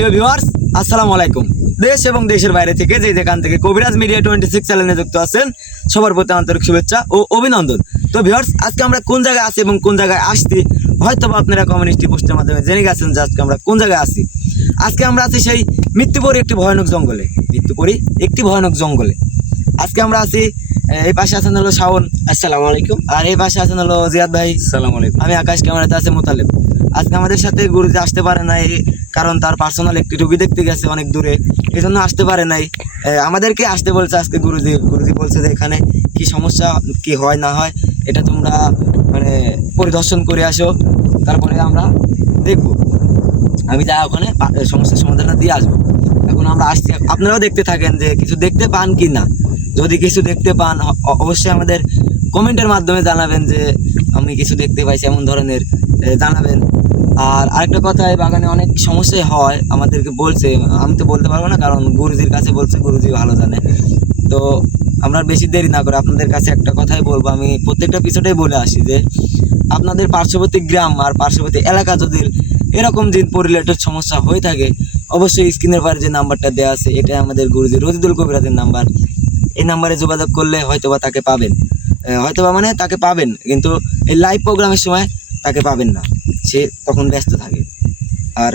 প্রিয় ভিউয়ার্স, আসসালামু আলাইকুম। দেশ এবং দেশের বাইরে থেকে যেখান থেকে কবিরাজ মিডিয়া 26 চ্যানেলে যুক্ত আছেন সবার প্রতি আন্তরিক শুভেচ্ছা ও অভিনন্দন। তো ভিউয়ার্স, আজকে আমরা কোন জায়গায় আছি এবং কোন জায়গায় আসছি হয়তো আপনারা কমিউনিটি পোস্টের মাধ্যমে জেনে গেছেন যে আজকে আমরা কোন জায়গায় আছি। আজকে আমরা আছি সেই মৃত্যুপুরী একটি ভয়ানক জঙ্গলে। আজকে আমরা আছি, এই পাশে আছেন হলো শাওন, আসসালামু আলাইকুম, আর এই পাশে আছেন হলো জিয়াদ ভাই, আসসালামু আলাইকুম। আমি আকাশ, ক্যামেরাতে আছে মোতালেব। আজকে আমাদের সাথে গুরুজি আসতে পারে নাই, কারণ তার পার্সোনাল একটি রুগী দেখতে গেছে অনেক দূরে, এই জন্য আসতে পারে নাই। আমাদেরকে আসতে বলছে আজকে গুরুজি বলছে যে এখানে কি সমস্যা কি হয় না হয় এটা তোমরা মানে পরিদর্শন করে আসো, তারপরে আমরা দেখব। আমি যা ওখানে সমস্যার সমাধানটা দিয়ে আসবো। এখন আমরা আসছি, আপনারাও দেখতে থাকেন যে কিছু দেখতে পান কি না। যদি কিছু দেখতে পান অবশ্যই আমাদের কমেন্টের মাধ্যমে জানাবেন যে আমি কিছু দেখতে পাইছি, এমন ধরনের জানাবেন। আর আরেকটা কথা, এই বাগানে অনেক সমস্যাই হয়, আমাদেরকে বলছে, আমি তো বলতে পারবো না কারণ গুরুজির কাছে বলছে, গুরুজি ভালো জানে। তো আমরা বেশি দেরি না করে আপনাদের কাছে একটা কথাই বলবো, আমি প্রত্যেকটা এপিসোডেই বলে আসি যে আপনাদের পার্শ্ববর্তী গ্রাম আর পার্শ্ববর্তী এলাকা যদি এরকম জিন রিলেটেড সমস্যা হয়ে থাকে, অবশ্যই স্ক্রিনের পারে যে নাম্বারটা দেওয়া আছে এটাই আমাদের গুরুজি রজিদুল কবিরাজের নাম্বার। এই নাম্বারে যোগাযোগ করলে হয়তোবা তাকে পাবেন, মানে তাকে পাবেন, কিন্তু এই লাইভ প্রোগ্রামের সময় তাকে পাবেন না, সে তখন ব্যস্ত থাকে। আর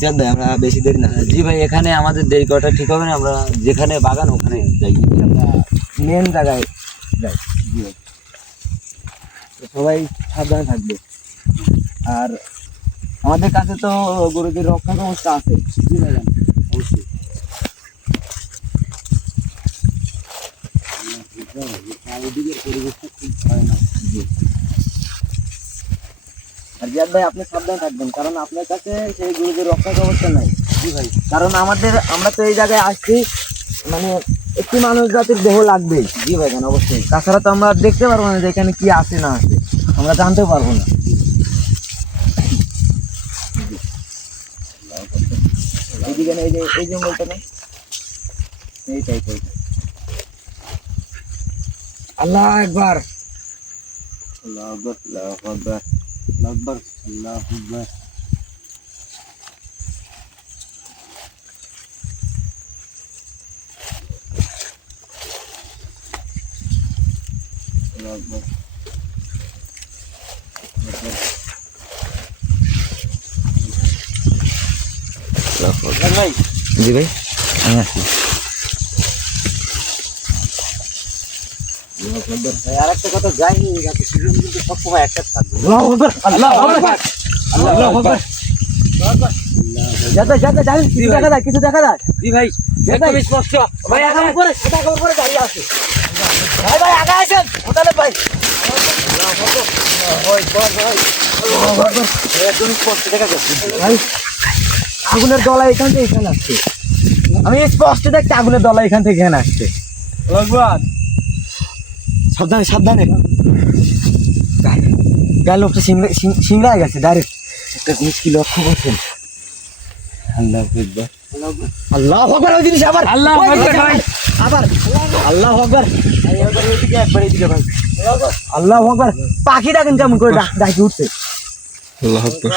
জান ভাই, আমরা বেশি দেরি না। জি ভাই, এখানে আমাদের দেরি করাটা ঠিক হবে না, আমরা যেখানে বাগান ওখানে যাই, আমরা মেন জায়গায় যাই। জি ভাই, তো সবাই সাবধানে থাকবে। আর আমাদের কাছে তো গুরুজির রক্ষা কবচটা আছে। জি ভাই, অবশ্যই। চারিদিকের পরিবেশটা খুব ভয়ানক। আর জিয়াদ ভাই, আপনি সাবধানে থাকবেন, কারণ আপনার কাছে সেই গুরুজির রক্ষা কবচটা নাই। জি ভাই, কারণ আমরা তো এই জায়গায় আসছি, মানে একটি মানুষ জাতির দেহ লাগবেই। জি ভাই, অবশ্যই। তাছাড়া তো আমরা দেখতে পারবো না যে এখানে কি আছে না আছে, আমরা জানতেও পারবো না। এদিকে না, এই জঙ্গলটা না, এইটাই। আল্লাহ একবার, আল্লাহু আকবার, আল্লাহু আকবার, আল্লাহু আকবার, আল্লাহু আকবার। আল্লাহু আকবার। ভাই, জি ভাই, আমি আসছি। আর একটা কথা, যাইনি সিজন কিন্তু সবসময় একটা থাকবে। আল্লাহু আকবার, আল্লাহু আকবার, আল্লাহু আকবার। কিছু দেখা যায়। জি ভাই, একদম স্পষ্ট। ভাই আগাম করে দাঁড়িয়ে আছে। ভাই আগে আসেন, মোতালেব ভাই। একদম স্পষ্ট দেখা যাচ্ছে। ভাই, আগুনের দলা এখান থেকে এখানে আসছে, আমি স্পষ্ট দেখছি আগুনের দলা এখান থেকে এখানে আসছে। সাবধানে গায়ে লোকটা সিংড়ায় গেছে ডাইরেক্ট। একটা জিনিস কি লক্ষ্য করছেন? আল্লাহু আকবার, আল্লাহু আকবার। ওই জিনিস আবার আল্লাহু আকবার ভাই, আবার আল্লাহু আকবার। একবার এদিকে ভাই। আল্লাহু আকবার। পাখিটা কিন্তু কেমন করে ডাকি উঠছে। আল্লাহু আকবার।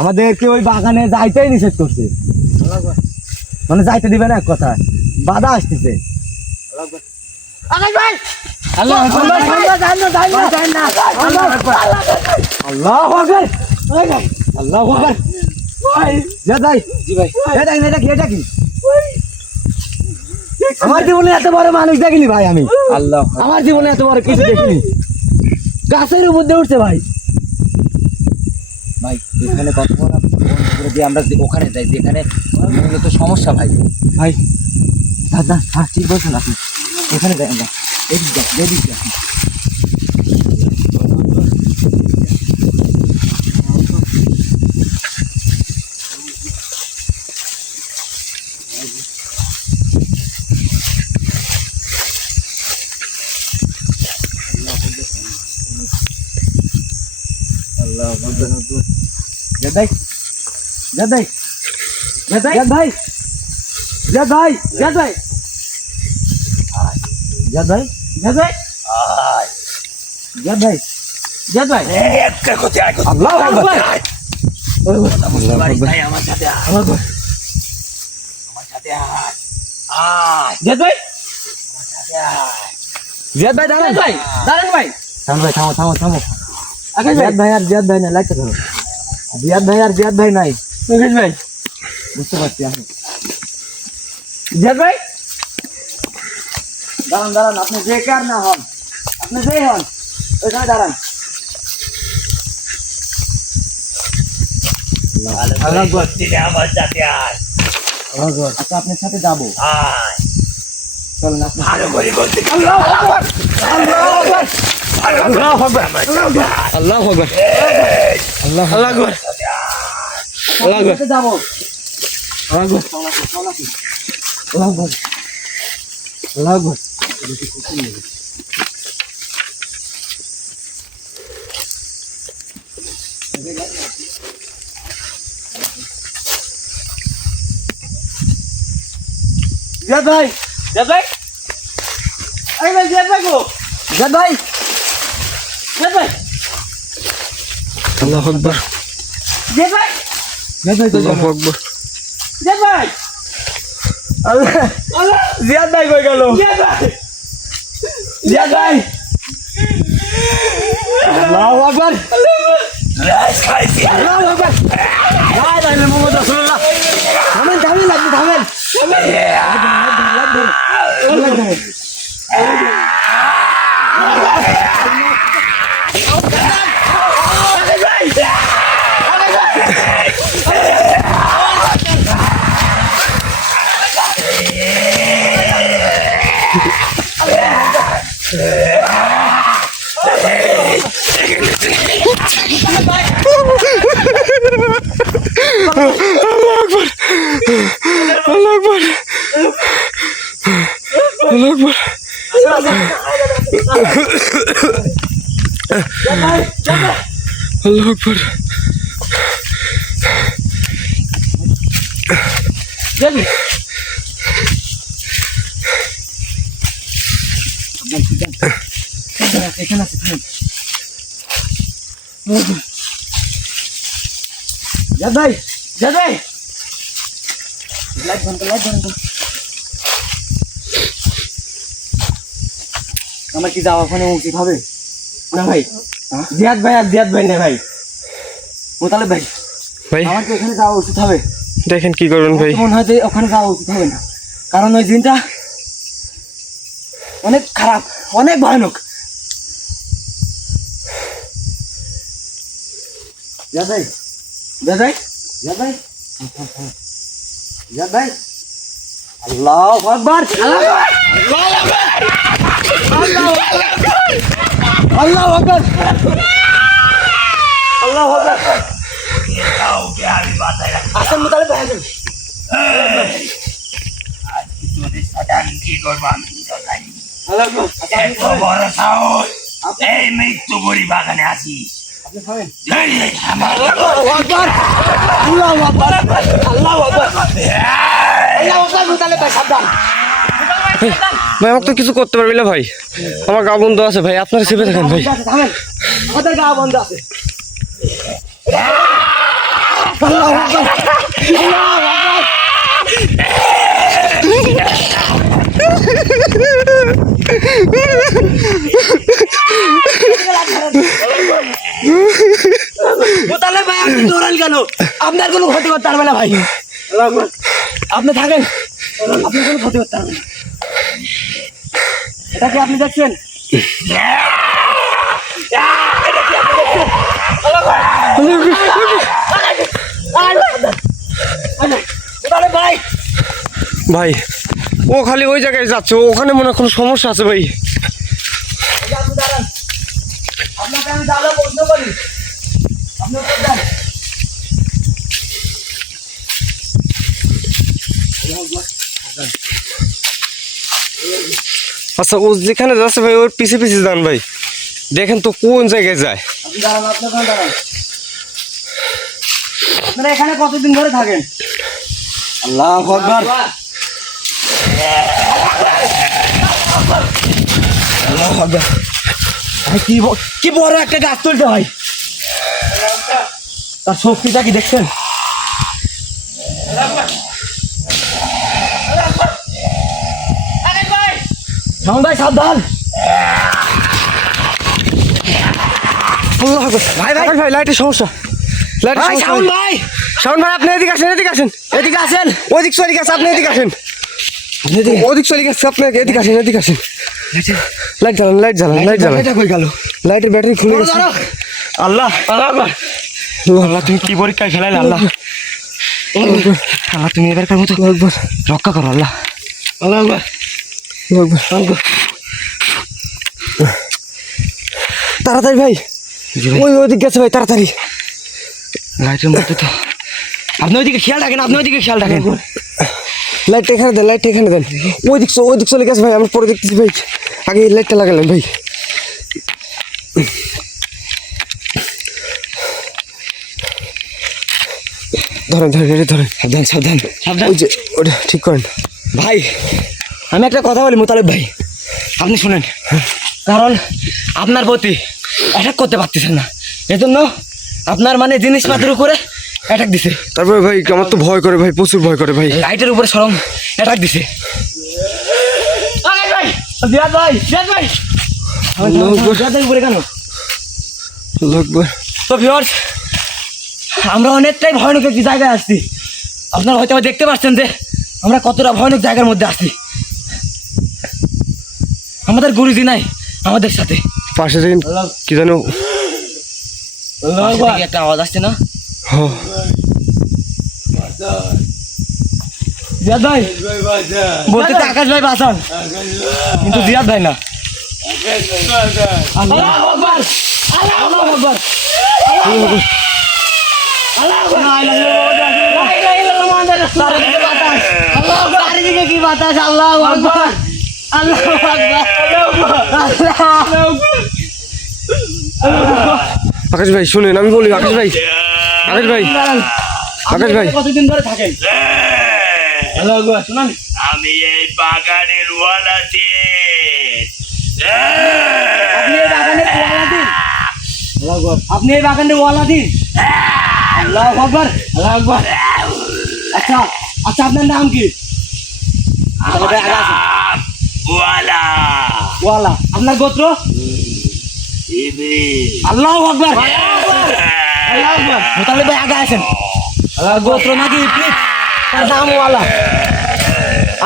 আমাদেরকে ওই বাগানে যাইতেই নিষেধ করছে, মানে যাইতে দিবে না, এক কথা বাধা আসতেছে। আল্লাহু এটা কি? আমার জীবনে এত বড় মানুষ দেখিনি ভাই, আমি আমার জীবনে এত বড় কিছু দেখিনি। গাছের উপর দিয়ে উঠছে ভাই। ভাই, এখানে কথা বলা যদি আমরা ওখানে যাই, যেখানে মূলত সমস্যা ভাই। দাদা ঠিক বলছেন আপনি, এখানে যাই আমরা। এদিকে আসুন। আমার সাথে জিয়াদ ভাই দাঁড়ান ভাই থাম ভাই, থামো জিয়াদ ভাই আর জিয়াদ ভাই নাই, লাইটটা ধরো। জিয়াদ ভাই নাই, মুকেশ ভাই বুঝতে পারছি আমি। জিয়াদ ভাই দাঁড়ান, আপনি যে কার না হন, আপনি যেই হন ওইখানে দাঁড়ান। আচ্ছা আপনার সাথে যাবো, চলেন আপনি। যাবো জিয়াদ ভাই এই ভাই, জিয়াদ ভাই গো, জিয়াদ ভাই আল্লাহু আকবার, জিয়াদ ভাই তো আল্লাহু আকবার। জিয়াদ ভাই জিয়াদ ভাই কই গেল? জিয়াদ ভাই আল্লাহু আকবার, আল্লাহু আকবার, লা ইলাহা ইল্লাল্লাহ মুহাম্মাদুর রাসূলুল্লাহ। থামেন। আল্লাহু আকবার। এখানে আছে জিয়াদ ভাই লাইট বন্ধ আমার কি যাওয়া ওখানে উচিত হবে না ভাই? জিয়াদ ভাই না ভাই, মোতালেব ভাই আমার কি ওখানে যাওয়া উচিত হবে? দেখেন কি করবেন ভাই। মনে হয় যে ওখানে যাওয়া উচিত হবে না, কারণ ওই জিনটা অনেক খারাপ, অনেক ভয়ানক। জিয়াদ ভাই আল্লাহু আকবার, আল্লাহু আকবার। আসেন মোতালেব ভাই, আসেন। এই মৃত্যুপুরী বাগানে আসিস। ভাই আমাকে তো কিছু করতে পারবি না ভাই, আমার গা বন্ধ আছে ভাই, আপনারা চেপে দেখেন ভাই। আমাদের গা বন্ধ আছে। মোতালেব ভাই আপনি দৌড়ান কেন? আপনার কোনো ক্ষতি করতে পারবে না ভাই, আপনি থাকেন, আপনি কোনো ক্ষতি করতে পারবেন না। এটা কি আপনি দেখছেন? ভাই ও খালি ওই জায়গায় যাচ্ছে, ওখানে মনে হয় কোনো সমস্যা আছে ভাই। আপনাকে আমি দাদা প্রশ্ন করি, আপনি উত্তর দেন। আচ্ছা ও যেখানে যাচ্ছে ভাই ওর পিছে পিছে যান ভাই, দেখেন তো কোন জায়গায় যায়। আপনি দাঁড়ান, আপনি ওখানে দাঁড়ান। আপনারা এখানে কতদিন ধরে থাকেন? আল্লাহু আকবার, আল্লাহু আকবার। ভাই কি বড় একটা গাছ তুলতে হয়। তার শক্তিটা কি দেখছেন? শাওন ভাই সাবধান। আল্লাহ আকবার। ভাই, ভাই। আকাশ ভাই লাইটের সমস্যা, লাইটের ভাই সমস্যা। শাওন ভাই, শাওন ভাই আপনি এদিকে আসেন, এদিকে আসেন। এদিকে আসেন। ওদিক চলে গেছে, আপনি এদিকে আসেন। ওদিক চলে গেছে, আপনি এদিকে আসেন, এদিকে আসেন। লাইট জ্বালান, লাইট জ্বালান, লাইট জ্বালান। এটা কই গেল? লাইটের ব্যাটারি খুলে গেছে। আল্লাহ, আল্লাহ আকবার। আল্লাহ তুমি কি পরীক্ষায় ফেলাইলে আল্লাহ। আল্লাহ তুমি এবারকার মতো রক্ষা করো আল্লাহ। আল্লাহ আকবার। তাড়াতাড়ি ভাই, ওই ওদিক গেছে ভাই, তাড়াতাড়ি। লাইটের মধ্যে তো আপনি ওইদিকে খেয়াল রাখেন, আপনি ওইদিকে খেয়াল রাখেন। লাইটটা এখানে দেন, লাইটটা এখানে দেন। ওইদিক চলে গেছে ভাই, আমি পরে দেখতেছি ভাই। আগে এই লাইটটা লাগালেন ভাই। ধরেন ধরেন, এটা ধরেন। সাবধান সাবধান সাবধান। ওই যে ওটা ঠিক করেন ভাই আমি একটা কথা বলি মোতালেব ভাই, আপনি শুনেন। কারণ আপনার প্রতি অ্যাটাক করতে পারতেছেন না, এজন্য আপনার মানে জিনিসপত্রের উপরে অ্যাটাক দিছে। তারপরে ভাই আমার তো ভয় করে ভাই, প্রচুর ভয় করে ভাই। লাইটের উপরে সরম অ্যাটাক দিছে। ভাই জিয়াদ ভাই, জিয়াদ ভাই, জিয়াদের উপরে কেন? লোকবার তো ভিউয়ার্স, আমরা অনেকটাই ভয়ানক একটি জায়গায় আসছি। আপনারা হয়তো দেখতে পাচ্ছেন যে আমরা কতটা ভয়ানক জায়গার মধ্যে আসছি। আমাদের গুরুজি নাই আমাদের সাথে। পাশে থেকে কি জানো পাশে থেকে একটা আওয়াজ আসছে না? জিয়াদ ভাই বলতে তো আকাশ ভাই বাঁচান, কিন্তু জিয়াদ ভাই না। আল্লাহু আকবার, আল্লাহু আকবার, চারিদিকে কি বাতাস! আল্লাহু আকবার, আল্লাহু আকবার, আকাশ ভাই শুনেন, আমি বলি আকাশ ভাই, আকাশ ভাই, আকাশ ভাই। কতদিন ধরে থাকেন? আল্লাহু আকবার, শুনুন। আমি এই বাগানের ওয়ালা আপনি এই বাগানের ওয়ালাদিন? আল্লাহু আকবার, আল্লাহু আকবার। আচ্ছা আচ্ছা, আপনার নাম কি? ওয়ালা ওয়ালা। আপনার গোত্র? আল্লাহু আকবার, আল্লাহু আকবার। মোতালেব ভাই আগে আসেন। গোত্র নাকি ইবলিস, তার নাম ওয়ালা।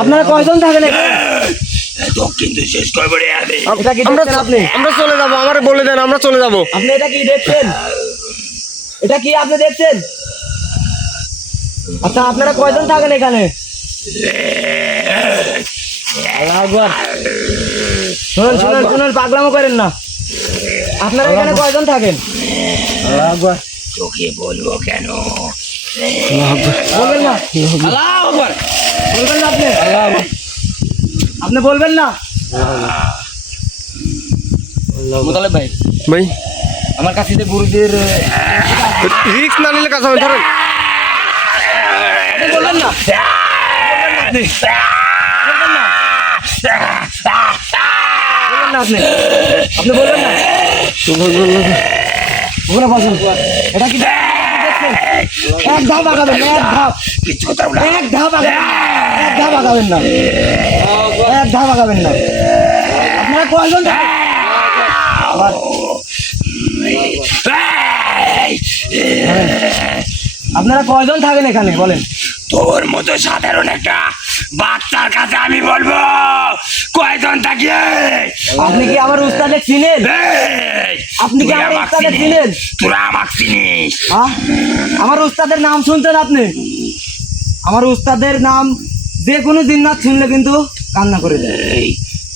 আপনারা কয়জন থাকেন এখানে? তো কিন্তু শেষ করবো রে আমি। এটা কি দেখছেন আপনি? আমরা চলে যাবো, আমারে বলে দেন, আমরা চলে যাবো। আপনি এটা কি দেখছেন? এটা কি আপনি দেখছেন? আচ্ছা আপনারা কয়জন থাকেন এখানে? আল্লাহু আকবার। শুনুন শুনুন শুনুন, পাগলামো করেন না। আপনারা এখানে কয়জন থাকেন? আল্লাহু আকবার। তোকে বলবো কেন? বলবেন না? আল্লাহু আকবার। বলবেন না আপনি? আল্লাহু আকবার। আপনি বলবেন না? মোতালেব ভাই, ভাই আমার কাছে যে গুরুজির রিস্ক না নিলে কাজ হবে, ধরেন। আপনি বলবেন না? বলবেন না আপনি? আপনি বলবেন না? ওখানে বসুন। এটা কি দেখছেন? এক ধাপ আগাবেন, এক ধাপ, কিচ্ছু কথা বলা এক ধাপ আগাবেন, এক ধাপ আগাবেন না, এক ধাপ আগাবেন না। আপনারা কয়জন থাকেন? আপনারা কয়জন থাকেন এখানে বলেন? তোর মতো সাধারণ একটা বাচ্চার কাছে আমি বলবো কয়জন থাকি? আপনি কি আমার উস্তাদের চিনেন? আপনি কি আমার উস্তাদের চিনেন? তোরা আমাকে চিনিস? হ্যাঁ? আমার উস্তাদের নাম শুনছেন আপনি? আমার উস্তাদের নাম যে কোনো জিন্নাত শুনলে কিন্তু কান্না করে দেয়। এই,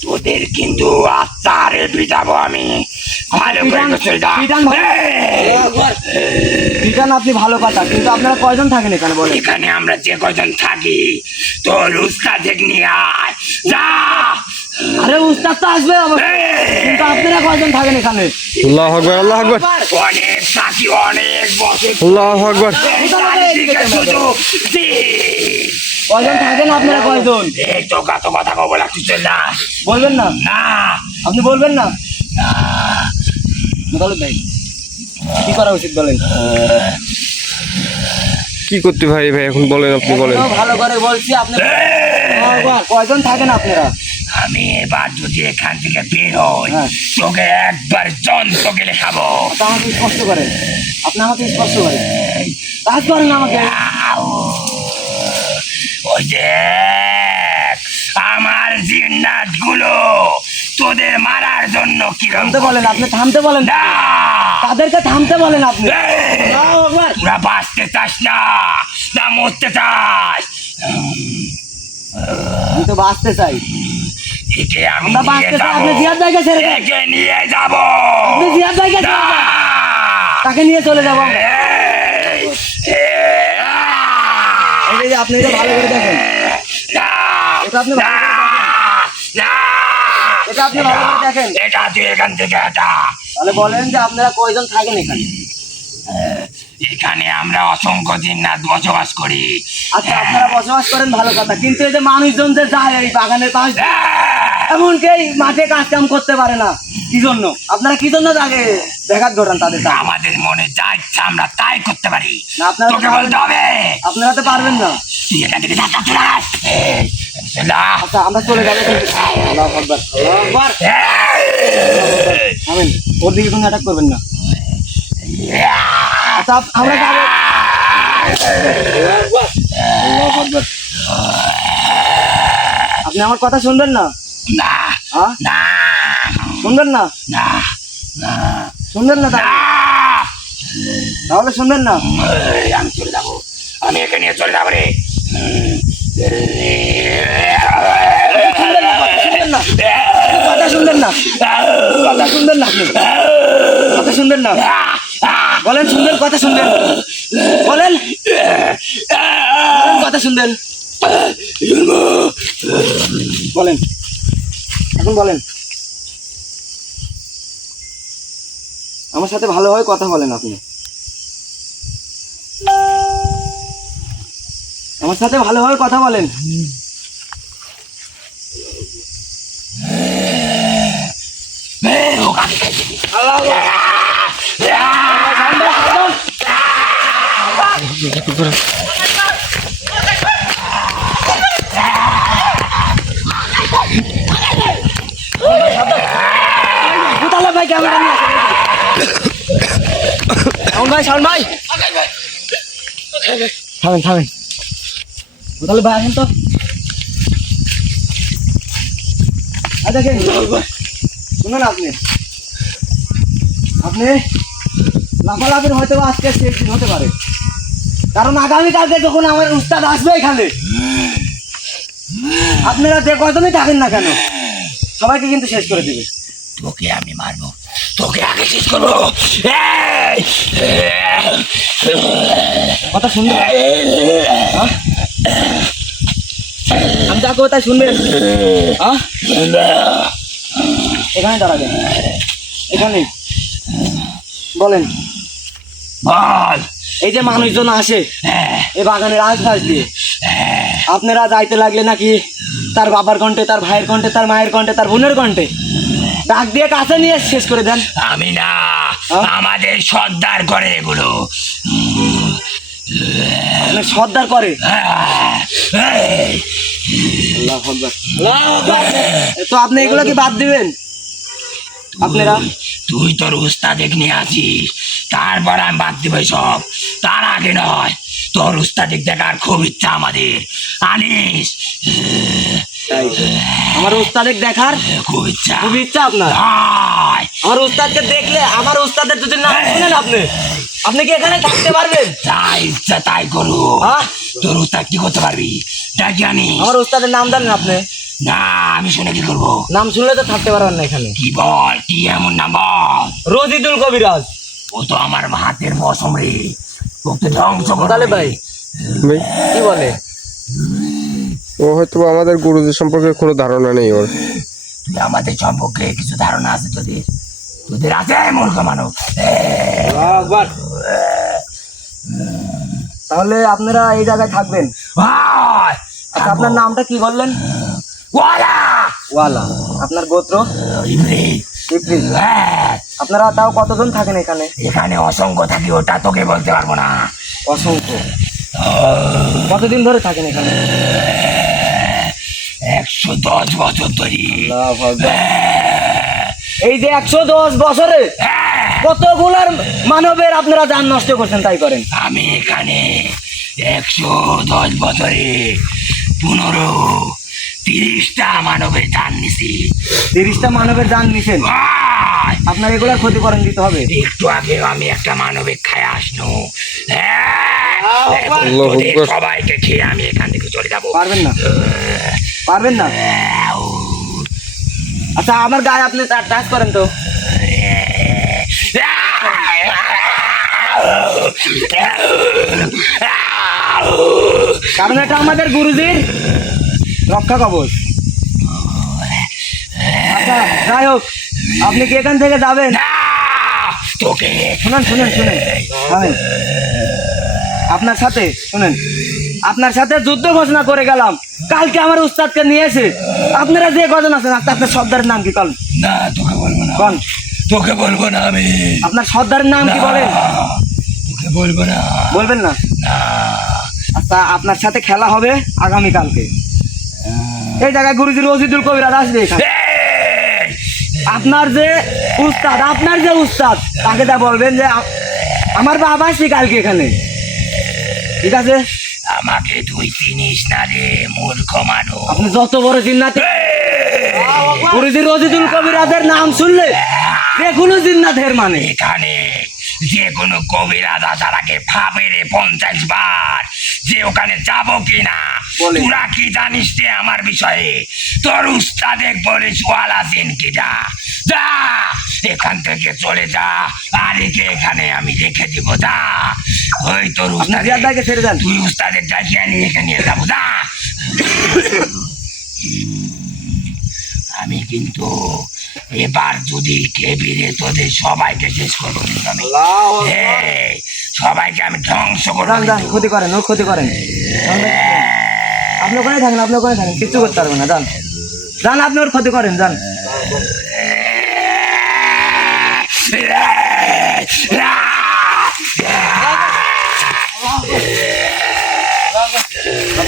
তোদের কিন্তু আত্মারে পিটাবো আমি। ভালো করে পিটান, গোসল দাও। পিটান ভাই। পিটান আপনি ভালো কথা, কিন্তু আপনারা কয়জন থাকেন এখানে বলেন? এখানে আমরা যে কয়জন থাকি তোর উস্তাদের নিয়ে আয় যা। আরে উস্তাদ তো আসবে অবশ্যই, কিন্তু আপনারা কয়জন থাকেন এখানে? আল্লাহু আকবার, আল্লাহু আকবার, অনেক থাকি, অনেক বছর আল্লাহু আকবার। চারিদিকে শুধু দিন। কয়জন থাকেন আপনারা কয়জন? এই তোকা তো কথা কব লাগতেছে না। বলবেন না? না আপনি বলবেন না? মোতালেব ভাই কি করা উচিত বলেন? কি করতে ভাই ভাই এখন বলেন, আপনি বলেন। এখনো ভালো করে বলছি আপনি কয়জন থাকেন আপনারা? আমি এবার যদি এখান থেকে বের হই, হ্যাঁ। তোকে একবার যন্ত্র গেলে খাবো। আচ্ছা, আমাকে স্পষ্ট করেন, আপনি আমাকে স্পষ্ট করেন, কাজ করেন আমাকে। ওই যে আমার জিন্নাত গুলো তোদের মারার জন্য কিরম থামতে বলেন, আপনি থামতে বলেন, না। তাদেরকে থামতে বলেন আপনি। তোরা বাঁচতে চাস না, না মরতে চাস? আমি তো বাঁচতে চাই। একে আমি আমরা নিয়ে বাঁচতে চাই, যাবো, আপনি জিয়াদ ভাইকে ছেড়ে দেন। একে নিয়ে যাবো। আপনি জিয়াদ ভাইকে ছেড়ে দেন, তাকে নিয়ে চলে যাবো আমরা। এই যে আপনি এটা ভালো করে দেখেন, এটা আপনি ভালো করে দেখেন, এটা আপনি ভালো করে দেখেন। এটা তুই এখান থেকে এটা। তাহলে বলেন যে আপনারা কয়জন থাকেন এখানে? এখানে আমরা অসংখ্য জিন্নাত বসবাস করি। আচ্ছা, আপনারা বসবাস করেন ভালো কথা, কিন্তু এই যে মানুষজন যে যায় এই বাগানের পাশ দিয়ে, এমনকি এই মাঠে কাজ কাম করতে পারে না, কি জন্য? আপনারা কি জন্য আগে দেখাত ঘটান তাদের সাথে? আমাদের মনে যা ইচ্ছা আমরা তাই করতে পারি, না, আপনারা তো তোকে বলতে হবে। আপনারা তো পারবেন না। তুই এখান থেকে ধাক্কা চলে আস। আচ্ছা, আমরা চলে যাবো কিন্তু। আল্লাহু আকবার, আল্লাহু আকবার। আমিন, ওর দিকে কোনো অ্যাটাক করবেন না। আচ্ছা, আমরা যাবো। আল্লাহু আকবার। আপনি আমার কথা শুনবেন না? না হ্যাঁ, না শুনবেন না? না না শুনবেন না তাহলে শুনবেন না? আমি চলে যাবো, আমি এখানে নিয়ে চলে যাবো রে। শুনবেন না, কথা শুনবেন না, কথা শুনবেন না, আপনি কথা শুনবেন না। বলেন শুনবেন, কথা শুনবেন, বলেন কথা শুনবেন, বলেন এখন বলেন। আমার সাথে ভালোভাবে কথা বলেন, আপনি আমার সাথে ভালোভাবে কথা বলেন। ভাই ক্যামেরা নিয়ে আসেন ভাই, শাওন ভাই, থামেন থামেন, তাহলে ভাই আসেন তো। দেখেন শুনুন, আপনি আপনি লাফালাফির হয়তো আজকে শেষ দিন হতে পারে, কারণ আগামীকালকে যখন আমার উস্তাদ আসবে এখানে, আপনারা যে কজনই থাকেন না কেন সবাইকে কিন্তু শেষ করে দিবে। তোকে আমি মারবো, তোকে আগে শেষ করবো। কথা শুনবেন, আমি যা করবো তাই শুনবেন। এখানে দাঁড়াবেন, এখানে বলেন। বল। এই যে মানুষজন আসে এই বাগানের আশপাশ দিয়ে, আপনারা যাইতে লাগলে নাকি তার বাবার কণ্ঠে, তার ভাইয়ের কণ্ঠে, তার মায়ের কণ্ঠে, তার বোনের কণ্ঠে ডাক দিয়ে কাছে নিয়ে শেষ করে দেন। আমি না, আমাদের সর্দার করে এগুলো। আপনার সর্দার করে? তো আপনি এগুলো কি বাদ দিবেন? আপনারা তুই তোর উস্তাদেক নিয়ে আসিস, তারপর আমি বাদ দিব সব, তার আগে নয়। তোর উস্তাদেক দেখার খুব ইচ্ছা আমাদের, আনিস। আমার উস্তাদের দেখার খুব ইচ্ছা, খুব ইচ্ছা আপনার? আমার উস্তাদকে দেখলে, আমার উস্তাদের যদি নাম শুনেন আপনি, আপনি কি এখানে থাকতে পারবেন? যা ইচ্ছা তাই করু। তোর উস্তাদ কি করতে পারবি তা জানি? আমার উস্তাদের নাম জানেন আপনি? না, আমি শুনে কি করবো? নাম শুনলে তো থাকতে পারবেন না এখানে। কি বল, কি এমন নাম বল? রজিদুল কবিরাজ। ও তো আমার হাতের বসম রে, ওকে ধ্বংস তাহলে ভাই ভাই কি বলে? ও হয়তো আমাদের গুরুদের সম্পর্কে কোনো ধারণা নেই ওর। তুই আমাদের সম্পর্কে কিছু ধারণা আছে তোদের? তোদের আছে মূর্খ মানব। তাহলে আপনারা এই জায়গায় থাকবেন? আচ্ছা, আপনার নামটা কি বললেন? ওয়ালা। ওয়ালা। আপনার গোত্র? ইবরিত। ইবরিত। আপনারা তাও কতজন থাকেন এখানে? এখানে অসংখ্য থাকি, ওটা তোকে বলতে পারবো না। অসংখ্য? কতদিন ধরে থাকেন এখানে? 110 বছর ধরে। এই যে 110 বছরে কতগুলার মানবের আপনারা জান নষ্ট করছেন তাই করেন? আমি এখানে 110 বছরে 15-30টা মানবের জান নিছি। 30টা মানবের জান নিছেন, ভাই, আপনার এগুলার ক্ষতিপূরণ দিতে হবে। একটু আগে আমি একটা মানবিক খায় আসলো। আল্লাহু আকবার। সবাইকে খেয়ে আমি এখান থেকে চলে যাবো। পারবেন না, পারবেন না। আচ্ছা আমার গায়ে আপনি টাচ করেন তো। কারণ এটা আমাদের গুরুজির রক্ষা কবচ। আচ্ছা যাই হোক, আপনি কি এখান থেকে যাবেন? তোকে শুনেন শুনেন শুনেন শুনেন, আপনার সাথে শুনেন, আপনার সাথে যুদ্ধ ঘোষণা করে গেলাম। কালকে আমার উস্তাদকে নিয়ে এসে আপনারা যে কজন আছেন, আপনার সর্দারের নাম কি কন? না, তোকে বলবো না, কন তোকে বলবো না আমি। আপনার সর্দারের নাম কি বলেন? তোকে বলবো না। বলবেন না? না। আচ্ছা আপনার সাথে খেলা হবে আগামী কালকে। এই জায়গায় গুরুজি রশিদুল কবিরাজ আসবে এখানে। এই, আপনার যে উস্তাদ, আপনার যে উস্তাদ, তাকে তা বলবেন যে আমার বাবা আসছে কালকে এখানে, ঠিক আছে? আমাকে তুই চিনিস না রে মূর্খ মানুষ। আপনি যত বড় জিন্নাত, গুরুজি রশিদুল কবিরাজের নাম শুনলে যে কোনো জিন্নাতের মানে। এখানে যে কোনো কবিরাজ আসার আগে ভাবে রে 50 বার যে ওখানে যাব কিনা। বলে। তোরা কি জানিস রে আমার বিষয়ে? তোর উস্তাদে বলিস ওয়ালা দিন কি যা যা এখান থেকে চলে যা, আর একে এখানে আমি রেখে দিব। যা, ওই তোর আপনি উস্তাদ, জিয়াদ ভাইকে ছেড়ে দেন। তুই উস্তাদের ডাকিয়ে নিয়ে এখানে নিয়ে যাবো। যা। আমি কিন্তু এবার যদি কেবিরে তোদের সবাইকে শেষ করবো কিন্তু আমি। এই, সবাইকে আমি ধ্বংস করবো যান যান, কিন্তু। ক্ষতি করেন, ওর ক্ষতি করেন। আপনি ওখানে থাকেন, আপনি ওখানে থাকেন, কিচ্ছু করতে পারবেন না। যান যান, আপনি ওর ক্ষতি করেন, যান।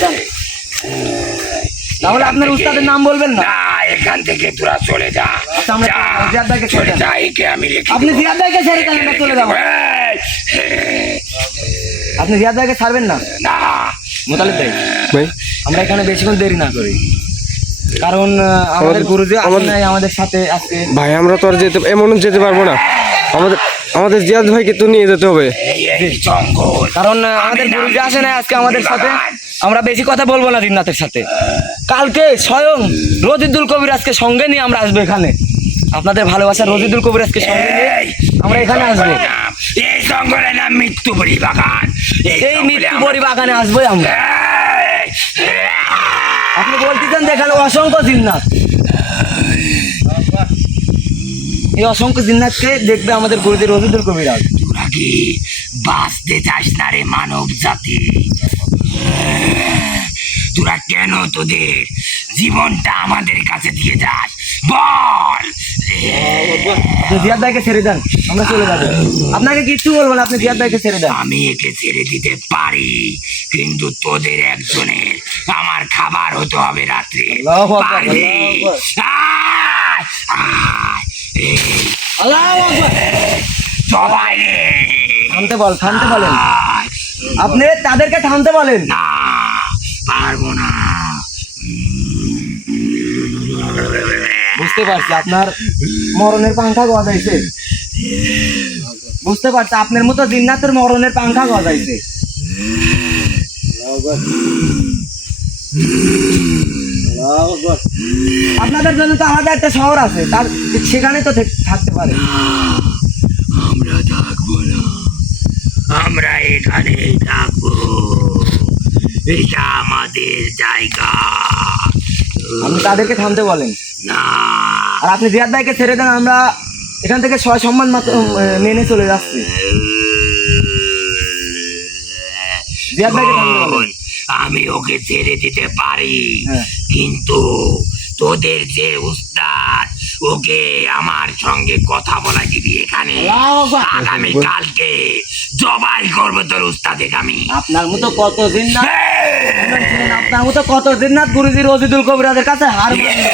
যান। তাহলে আপনার উস্তাদের নাম বলবেন না? না, এখান থেকে তোরা চলে যা। আচ্ছা, আমরা যা, জিয়াদ ভাইকে ছেড়ে চলে দেন। যা, একে আমি রেখে আপনি দেবো। জিয়াদ ভাইকে ছেড়ে দেন, আমরা চলে যাবো। আপনি জিয়াদ ভাইকে ছাড়বেন না? না। মোতালেব ভাই, ভাই আমরা এখানে বেশিক্ষণ দেরি না করি, কারণ আমাদের গুরুজি আসে নাই আমাদের সাথে আজকে। ভাই আমরা তো আর যেতে এমন যেতে পারবো না, আমাদের আমাদের জিয়াদ ভাইকে তো নিয়ে যেতে হবে। এই জঙ্গল, কারণ আমাদের গুরুজি আসে নাই আজকে আমাদের সাথে, আমরা বেশি কথা বলবো না জিন্নাতের সাথে। কালকে স্বয়ং রশিদুল কবিরাজকে সঙ্গে নিয়ে আমরা আসবো এখানে, আপনাদের ভালোবাসা রশিদুল কবিরাজকে সঙ্গে নিয়ে আমরা এখানে আসবো। এই জঙ্গলের নাম মৃত্যুপুরী বাগান। এই মৃত্যুপুরী বাগানে আসবোই আমরা। আপনি বলতেছেন যে এখানে অসংখ্য জিন্নাত, এই অসংখ্য জিন্নাতকে দেখবে আমাদের গুরুজি রশিদুল কবিরাজ। তোরা কি বাঁচতে চাস না রে মানব জাতি? তোরা কেন তোদের জীবনটা আমাদের কাছে দিয়ে যাস বল? আপনি জিয়াদ ভাইকে ছেড়ে দেন, আমরা চলে যাবো। আপনাকে কিচ্ছু বলবো না, আপনি জিয়াদ ভাইকে ছেড়ে দেন। আমি একে ছেড়ে দিতে পারি, কিন্তু তোদের একজনের আমার খাবার হতে হবে রাত্রে। আল্লাহু আকবার, পারবি? আল্লাহু আকবার। আয়, আয়, এই, আল্লাহু আকবার। সবাই রে, থামতে থামতে বলেন, আয়। আপনি তাদেরকে থামতে বলেন। না, পারবো না। বুঝতে পারছি আপনার মরণের পাংখা গজাইছে, বুঝতে পারছি আপনার মতো জিন্নাতের মরণের পাংখা গজাইছে। আপনাদের জন্য তো আলাদা একটা শহর আছে, তার সেখানে তো থাকতে পারে। আমরা থাকবো না, আমরা এখানে থাকবো। এটা আমাদের জায়গা। আপনি তাদেরকে থামতে বলেন, না, আর আপনি জিয়াদ ভাইকে ছেড়ে দেন, আমরা এখান থেকে সয় সম্মান মেনে চলে যাচ্ছি। জিয়াদ ভাইকে থামতে বলেন। আমি ওকে ছেড়ে দিতে পারি, হ্যাঁ। কিন্তু তোদের যে উস্তাদ ওকে আমার সঙ্গে কথা বলা দিবি এখানে আগামী কালকে জবাই করবো তোর উস্তাদে আমি আপনার মতো কত জিন্নাত আপনার মতো কত জিন্নাত গুরুজি রজিদুল কবিরাজের কাছে হার মানলো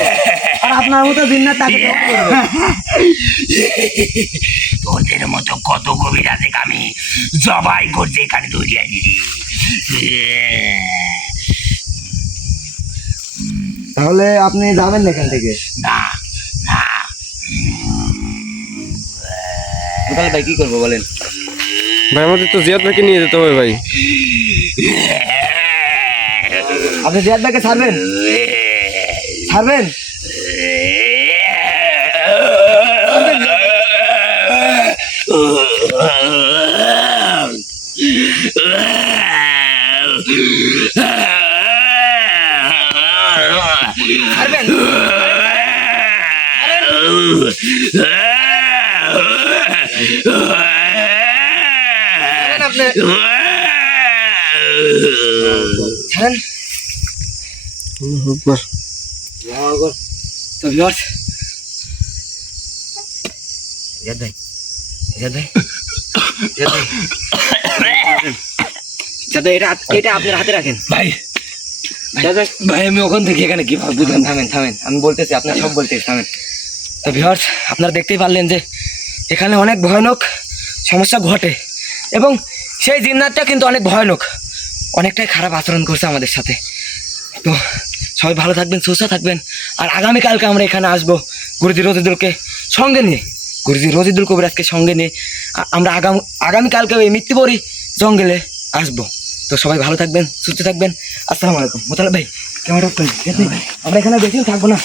আর আপনার মতো জিন্নাত তাকে জবাই করবে। তোদের মতো কত কবিরাজে আমি জবাই করতে এখানে দৌড়িয়ে দিদি তাহলে আপনি যাবেন না এখান থেকে? না না তাহলে ভাই কি করবো বলেন? ভাই আমাদের তো জিয়াদ ভাইকে নিয়ে যেতে হবে ভাই। আপনি জিয়াদ ভাইকে ছাড়বেন? ছাড়বেন? ছাড়বেন? আপনি ছাড়েন। তো ভিউয়ার্স, জিয়াদ ভাই, জিয়াদ ভাই, জিয়াদ ভাই, জিয়াদ ভাই, এটা আপনার হাতে রাখেন। ভাই জিয়াদ ভাই, ভাই আমি ওখান থেকে এখানে কি ভাববো থামেন থামেন, আমি বলতেছি, আপনার সব বলতেছি, থামেন। তো ভিউয়ার্স, আপনারা দেখতেই পারলেন যে এখানে অনেক ভয়ানক সমস্যা ঘটে এবং সেই জিন্নাতটা কিন্তু অনেক ভয়ানক, অনেকটাই খারাপ আচরণ করছে আমাদের সাথে। তো সবাই ভালো থাকবেন, সুস্থ থাকবেন। আর আগামীকালকে আমরা এখানে আসবো গুরুজি রজিদুলকে সঙ্গে নিয়ে, গুরুজি রজিদুল কবিরাজকে সঙ্গে নিয়ে আমরা আগামীকালকে ওই মৃত্যুবরী জঙ্গলে আসবো। তো সবাই ভালো থাকবেন, সুস্থ থাকবেন। আসসালামু আলাইকুম। মোতালেব ভাই, ক্যামেরা অফ করেন। আমরা এখানে বেশিও থাকবো না।